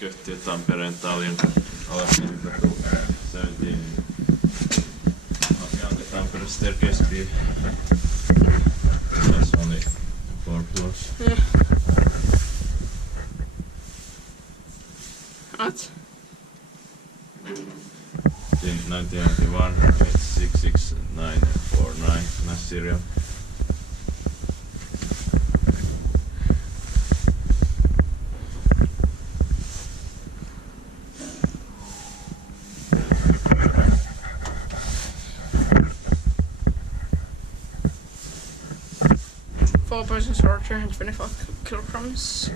köttiä Tampereen taljon Alasniitynkatu 17. Janka Tampere staircase B. That's only 4 floors. Yeah. What? In 1991, it's 66949 mass serial. Four person short 325 kilograms.